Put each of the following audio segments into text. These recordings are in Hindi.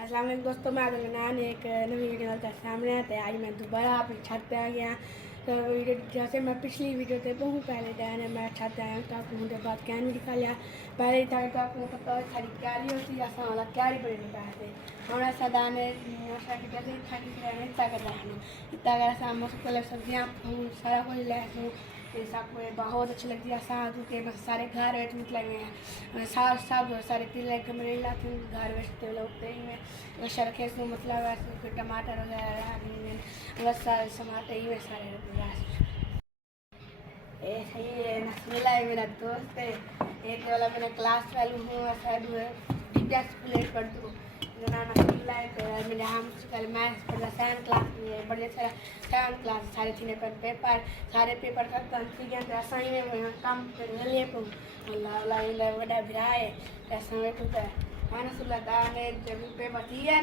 अस्सलाम वालेकुम दोस्तों, मैं आदम नान एक नवी वीडियो के सामने आते हैं। आज मैं दोबारा अपनी छत पे आ गया। तो वीडियो जैसे मैं पिछली वीडियो से बहुत पहले जाने मैं छत पे आया तो आपको मुझे बात क्या नहीं दिखा लिया। पहले था तो आपको पता है सारी क्यारी होती है, ऐसा वाला क्यारी बड़े निकाल थे और ऐसा दाने ऐसा कि जैसे खाने से रहने इतना कर रहा हूँ इतना कर ऐसा मस्त सब्जियाँ फूल सारा कुछ ले हूँ। सबको बहुत अच्छी लगती है। साथ के बस सारे घर बैठ निकले हैं सब सारे तिल कमरे लाते घर बैठते लगते ही में रखे से मतलब ऐसे टमाटर वगैरह बस सारे टमाटर ही में सारे सही है। नसमिला है मेरा दोस्त है एक वाला मेरा क्लास वालू हूँ दिव्या स्कूल पढ़ती हूँ। नसमिला है मेरे हम कल मैथ्स पढ़ा 7th क्लास में बढ़िया सारा 7th क्लास सारे थी पर पेपर सारे पेपर खत्म थी गया तो ऐसा ही में काम कर लिए को अल्लाह अल्लाह बड़ा भिरा है ऐसा में कुछ है नसमिला दाने जब पेपर थी गया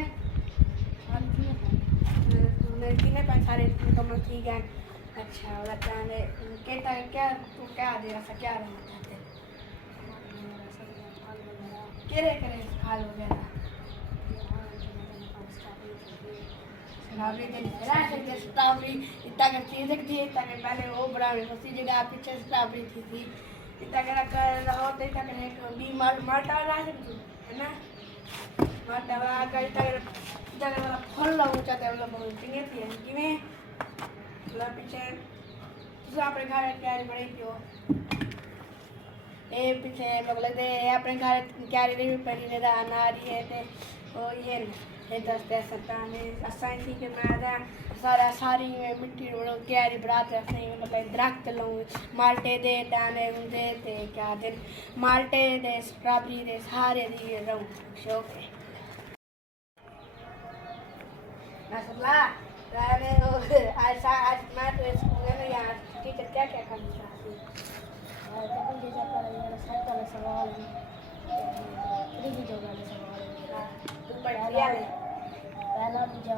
कितने पर सारे मुकम्मल थी गए। अच्छा बताने कहता है क्या तू क्या दे रहा क्या रहना चाहते करे करे खाल वगैरह स्ट्रॉबेरी इतना कर चीज थी इतना पहले वो बड़ा उसी जगह पीछे स्ट्रॉबेरी थी इतना कर रहा होते बी माल्टा वाला है ना माल्टा वाला वाला फल लगू चाहते हैं मतलब बहुत चिंगे थी कि में मतलब पीछे अपने घर क्यारी बड़ी थी ये पीछे लोग लगते हैं अपने घर क्यारी भी पड़ी ने अनारी है तो ये दस्ते सताने असाई थी कि मैं सारा सारी मिट्टी क्यारी बनाते असाई मतलब दरख्त लूँ माल्टे दे दाने दे ते क्या दे माल्टे दे स्ट्रॉबेरी दे सारे दिए रहूँ शौक है नसला आज मैं तो स्कूल में यहाँ टीचर क्या क्या करना चाहती सवाल पहला दूजा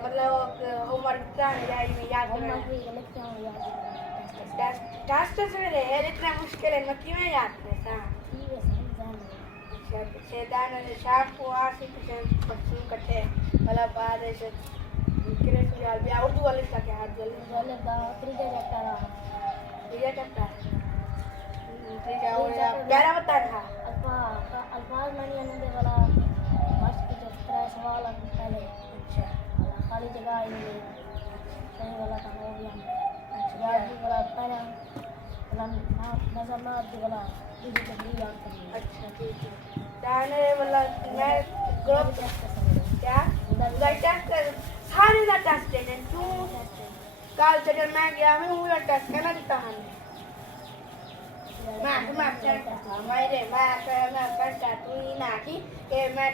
मतलब होमवर्क क्या है याद टेस्ट से इतना मुश्किल है मत में याद है शैतान शाम को आसी पश्चिम कटे वाला बाद ऐसे किरे यार भी उर्दू वाले का क्या हाथ वाले दा त्रिजा चैप्टर त्रिजा और 11 बता था अल्फाज मानी आनंद वाला फर्स्ट की जो सवाल पहले अच्छा खाली जगह ये सही वाला था हो गया अच्छा वाला पहला नजर वाला अच्छा ठीक है दाने मतलब मैं ग्रुप क्या टेस्ट सारे का टेस्ट है तू कल जब मैं गया मैं वो टेस्ट करना देता हूँ मैं करता तू ही ना थी कि मैं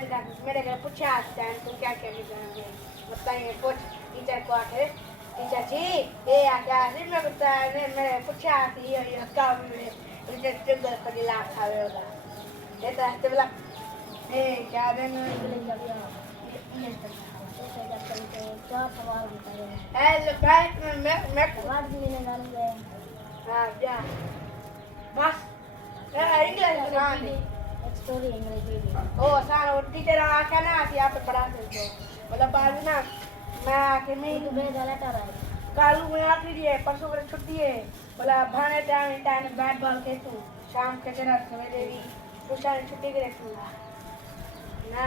मेरे घर पूछा आता तुम क्या क्या निकालेंगे बताइए पूछ टीचर को आके टीचर जी ये क्या है मैं बता मैं पूछा आती ये क्या मेरे टेबल पर ला खावे होगा ये तो टेबल ए क्या देना क्या सवाल बताया ए बैक मैं सवाल मैंने डालेंगे हां क्या बस ए इंग्लिश गाने स्टोरी इंग्लिश ओ आसान और टीचर आके ना कि आप पढ़ाते हो मतलब बाद ना मैं आके मैं तो भेजा लेटर है कालू में आखिरी है परसों मेरी छुट्टी है बोला भाने टाइम बैट बॉल के तू शाम के जरा सवेरे भी ट्यूशन छुट्टी करे तू ना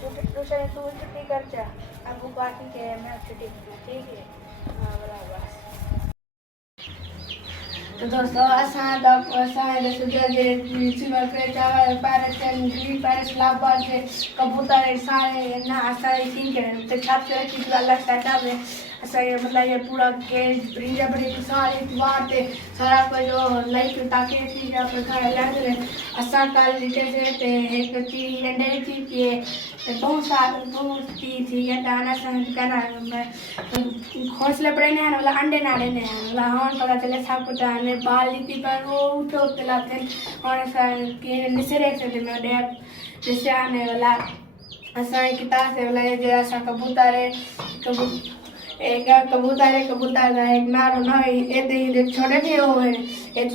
ट्यूशन तू छुट्टी कर चा अब बाकी के मैं छुट्टी ठीक है हां बराबर तो दोस्तों असां सुबह पे चावल पैरट ग्रीन पैरट लाबार से कबूतर सारे ना असां तीन के छत पे रखी अल्लाह सेटअप है असां मतलब ये पूरा केज ब्रिंजा बड़ी सारे दीवार पे सारा को जो लाइट ताकि थी जा पर घर लग रहे असां कल नीचे से ते एक चीज अंडे थी के बहुत थी ये दाना सन करना घोंसले पड़े ने वाला अंडे ना लेने वाला हम पता चले सब कुछ आने बाल लीती पर वो उठो चलाते और ऐसा के निसरे से में डे जैसे आने वाला असा किताब से वाला ये जो ऐसा कबूतर है एक कबूतर है, कबूतर का एक नारो ना ये छोटे थे वो है एक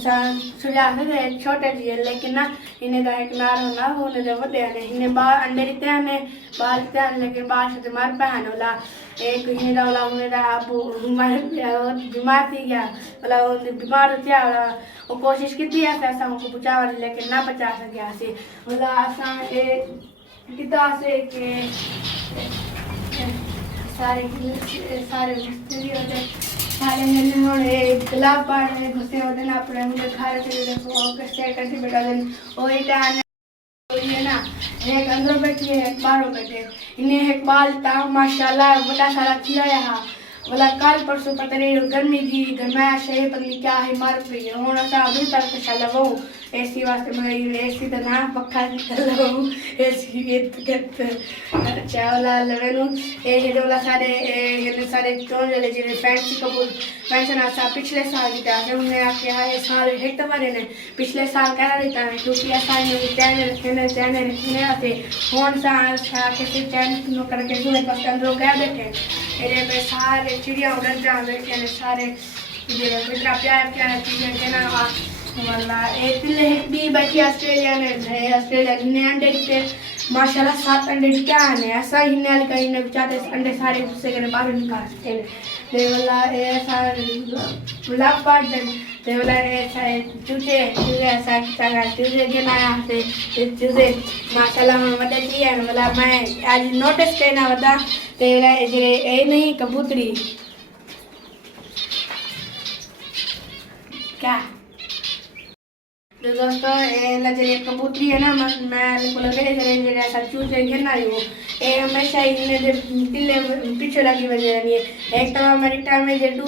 सुझा है छोटे थे लेकिन ना इन्हें का एक नारो ना हो ने जब दे ने इन्हें बाहर अंडे दिते हैं बाहर दिते हैं लेकिन बाहर से मार पहन वाला एक इन्हें का वाला उन्हें का आप हमारे बीमार थी गया वाला बीमार हो गया वाला वो कोशिश की थी ऐसा उनको बचा वाली लेकिन ना बचा सके ऐसे वाला आसान कितना से के सारे मिस्त्री होते सारे गुलाब पाड़ में घुसे होते ना अपने मुझे खाए थे देखो कैसे करके बैठा दिन वही टाइम ये ना एक अंदर बैठी है एक बाहर बैठे इन्हें एक बाल था माशाल्लाह बड़ा सारा खिलाया है बोला कल परसों पता नहीं गर्मी थी गर्माश है पता नहीं क्या है मार रही है होना सा अभी तक शाला वो एसी वास्ते मैं एसी तो ना पक्का लगा एसी ये तो अच्छा वाला लगेनु ये वाला सारे कौन वाले जिन्हें फैंसी कपूर फैंसी ना सा पिछले साल की था उन्हें आके आए साल एक तमारे ने पिछले साल कहना देता है क्योंकि ऐसा ही चैनल रखने आते फोन सा कैसे चैनल करके सुने पास अंदर क्या बैठे मेरे पे सारे चिड़िया उड़न जा बैठे हैं सारे इतना प्यारा चीज़ें कहना वाला एक भी बैठी ऑस्ट्रेलिया ने अंडे के माशाल्लाह 7 अंडे क्या है ऐसा ही नहीं कहीं ने बेचारे अंडे सारे गुस्से के बाहर निकालते हैं ते वाला ऐसा गुलाब पाड़ ते वाला ऐसा चूजे ऐसा क्या चूजे के ना से चूजे माशाल्लाह हम मदद की है वाला मैं आज नोटिस करना बता ते वाला ये नहीं कबूतरी क्या तो दोस्तों ये कबूतरी है ना मैं को लगे जरे ऐसा चूजे घेरना ही वो ये हमेशा इन्हें पिल्ले पीछे लगी वजह नहीं है एक तो हमारी टाइम में जो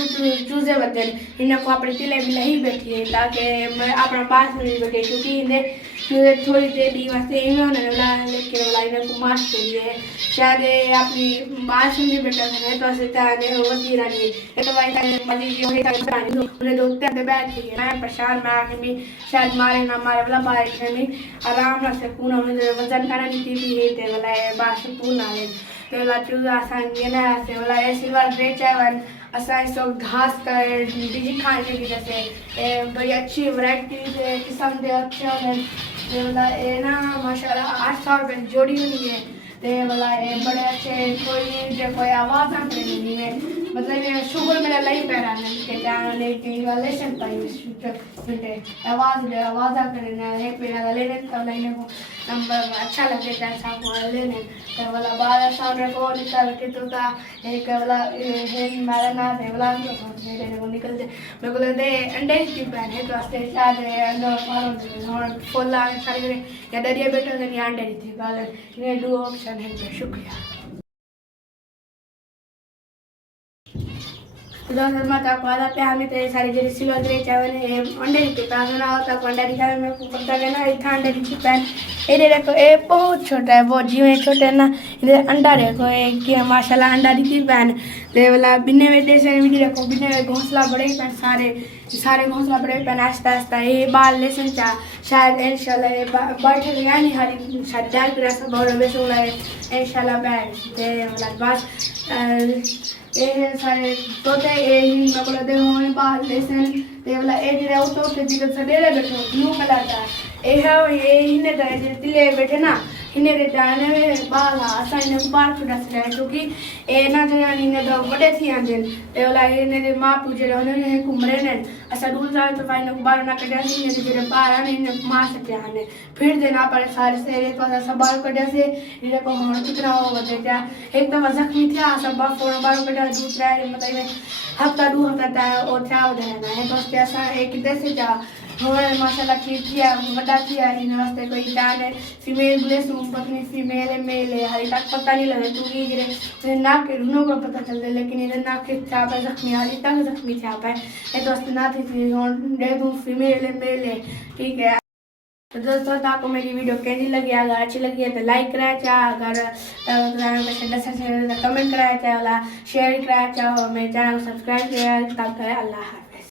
चूजे बते इन्हें को अपने पिल्ले भी नहीं बैठी है ताकि मैं अपना पास में नहीं बैठे क्योंकि इन्हें चूजे थोड़ी देर दी वास्ते इन्होंने लेकिन वाला इन्हें को मास के लिए शायद अपनी बात में भी बैठा है तो ऐसे आने होती रही है तो भाई मजीद उन्हें दोस्ते आते बैठ गए मैं परेशान मैं आके भी शायद मारे ना मारे वाला बारिश में आराम से पूरा उन्हें वजन करना नहीं थी भी थे वाला बारिश पूरा है तो वाला चूजा आसान ये ना ऐसे वाला ऐसी बार बेचा वन आसान सो घास का बीजी खाने की जैसे बड़ी अच्छी वैरायटी किस्म दे अच्छे होते वाला ये ना माशाल्लाह 800 रुपये जोड़ी हुई है ते वाला बड़े अच्छे कोई आवाज़ ना करेंगी है मतलब ये शुगर मेरा लई पैरा नहीं के जाने टीवी वाले से पाई आवाज़ करना है पेरा लेने तो लेने को नंबर अच्छा लगे ऐसा को लेने तो वाला 1200 को निकाल के तो का एक वाला है मारा ना है वाला मेरे को निकल दे मेरे को दे अंडे की पैन है तो ऐसे शायद अंदर मारो और फुल लाने सारे या दरिया बैठे थे या अंडे थी वाले ये दो ऑप्शन है शुक्रिया दोस्तों माता को आधा पे हमें तो सारी जरी सिलो दे चावल है अंडे की पैन ना होता को अंडा दिखा मैं को पता है ना इतना अंडे की पैन ये देखो ये बहुत छोटा है बहुत जीवे छोटे ना इधर अंडा देखो ये माशाल्लाह अंडा की पैन ते वाला बिन्ने में देश में देखो बिन्ने में घोंसला बड़े पैन सारे घोंसला बड़े पैन आस्ता ये बाल लेसन चा शायद इंशाल्लाह बैठे यानी हरी शायद दाल पे सब बहुत बेस होला इंशाल्लाह बैठ ते वाला बस ये सारे तोते ये नकल दे होने बाहर लेसन ते वाला ए दिरे उतो के दिल से डेरे बैठो ब्लू कलर का ये इन्हें दे तिले बैठे ना इन्हें दे जाने में बाल आसा इन्हें बाहर खुदा से क्योंकि ए ना जो इन्हें दो बड़े थी अंजन ते वाला इन्हें दे मां पूजे रहे ने कुमरे ने ऐसा दूर जाए तो भाई ने बाहर ना कटा नहीं ने जेरे बाहर आने इन्हें मार सकते हैं फिर देना पड़े सारे से तो ऐसा बाहर कटा से इन्हें को हम कितना हो बचे क्या एक तो जख्मी था सब फोन बाहर कटा दूसरा मतलब हफ्ता 2 हफ्ता था और क्या हो जाना है तो कैसा एक देश जा हमारे माशाल्लाह किया बड़ा किया इन वास्ते कोई डाल है फीमेल ब्लेस पत्नी फीमेल है मेल है हाई तक पता नहीं लगे तू ये गिरे नाक के रुनों को पता चल लेकिन इधर नाक के छाप है जख्मी हाली तक जख्मी छाप है ये दोस्त ना थी दे दूँ फीमेल है मेल है ठीक है तो दोस्तों आपको मेरी वीडियो कैसी लगी अगर अच्छी लगी है तो लाइक कराया चाहे अगर कमेंट कराया चाहे वाला शेयर कराया चाहो मेरे चैनल को सब्सक्राइब किया तब करें अल्लाह।